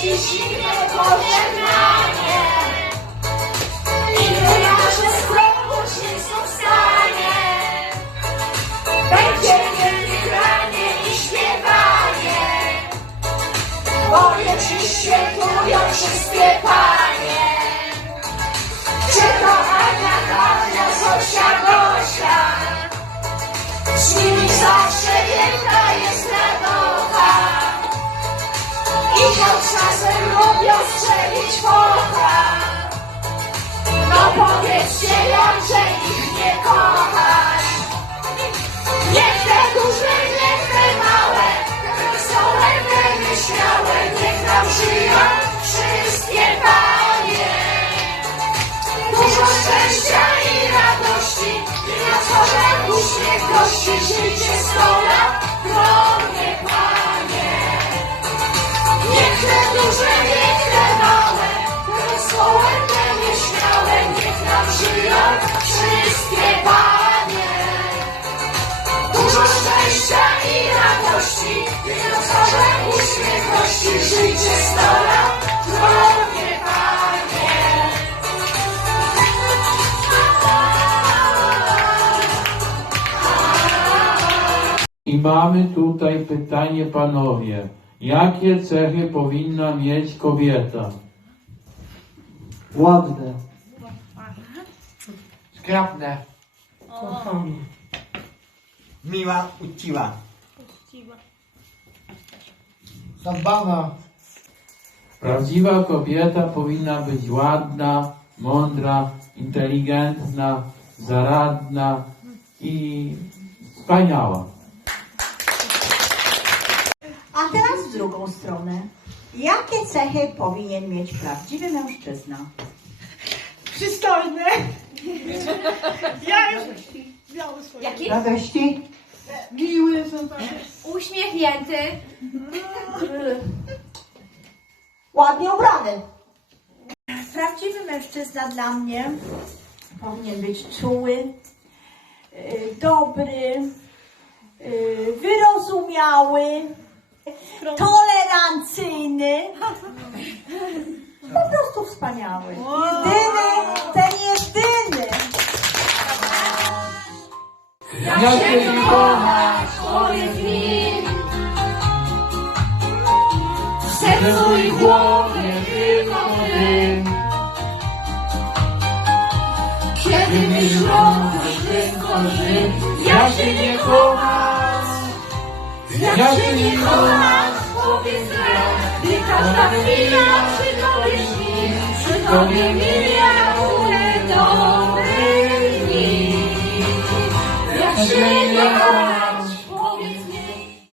ci zimie pożegnanie. I gdy nasze sklepu się stanie, będzie wielkie granie i śpiewanie. Boję ci świętują wszystkie panie. Czy to Ania, Hania, Zosia, Gosia? Z nimi zawsze wielka jest radocha. Życie sto lat, drogie panie. Niech te duże, I mamy tutaj pytanie, panowie. Jakie cechy powinna mieć kobieta? Ładne. Skrapne. Miła, uczciwa. Zadbana. Prawdziwa kobieta powinna być ładna, mądra, inteligentna, zaradna i wspaniała. Drugą stronę. Jakie cechy powinien mieć prawdziwy mężczyzna? Przystojny. Ja już swoje. Jaki? Radości? Miły, sympatyczny. Uśmiechnięty. Ładnie ubrany. Prawdziwy mężczyzna dla mnie powinien być czuły, y, dobry, y, wyrozumiały, tolerancyjny. Po prostu wspaniały. Jedyny, ten jedyny. Ja się nie kocham, Powiedz mi, w sercu mojej głowie tylko ty. Kiedy myślą, tylko żyć, Ja się nie kocham, ja się nie kocham, nam, gdy każda chwila przy tobie śni, przy tobie